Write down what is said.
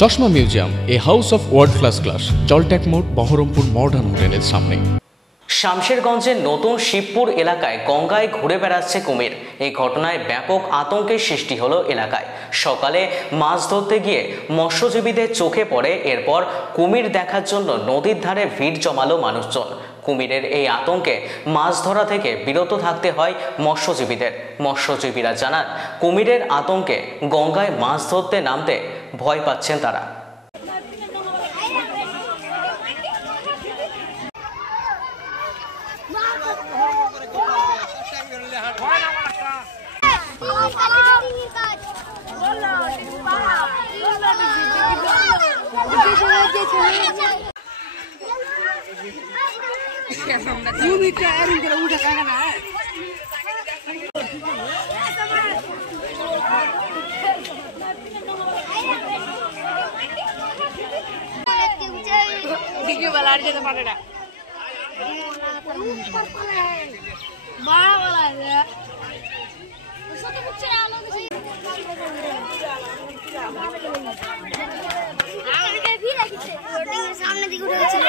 চশমা museum, a house of world class, জলট্যাক মোড়, বহরমপুর মডার্ন হোটেলের সামনে। শামশেরগঞ্জের নতুন শিবপুর এলাকায় গঙ্গায় ঘুরে বেড়াচ্ছে কুমির। এই ঘটনায় ব্যাপক আতঙ্কের সৃষ্টি হলো এলাকায়। সকালে মাছ ধরতে গিয়ে মৎস্যজীবীদের চোখে পড়ে, এরপর কুমির দেখার জন্য নদীর ধারে ভিড় জমালো মানুষজন। কুমিরের এই আতঙ্কে মাছ ধরা থেকে বিরত থাকতে হয় মৎস্যজীবীদের। মৎস্যজীবীরা জানান, কুমিরের আতঙ্কে গঙ্গায় মাছ ধরতে নামতে ভয় পাচ্ছেন তারা। সামনে দিকে উঠে গেছিল।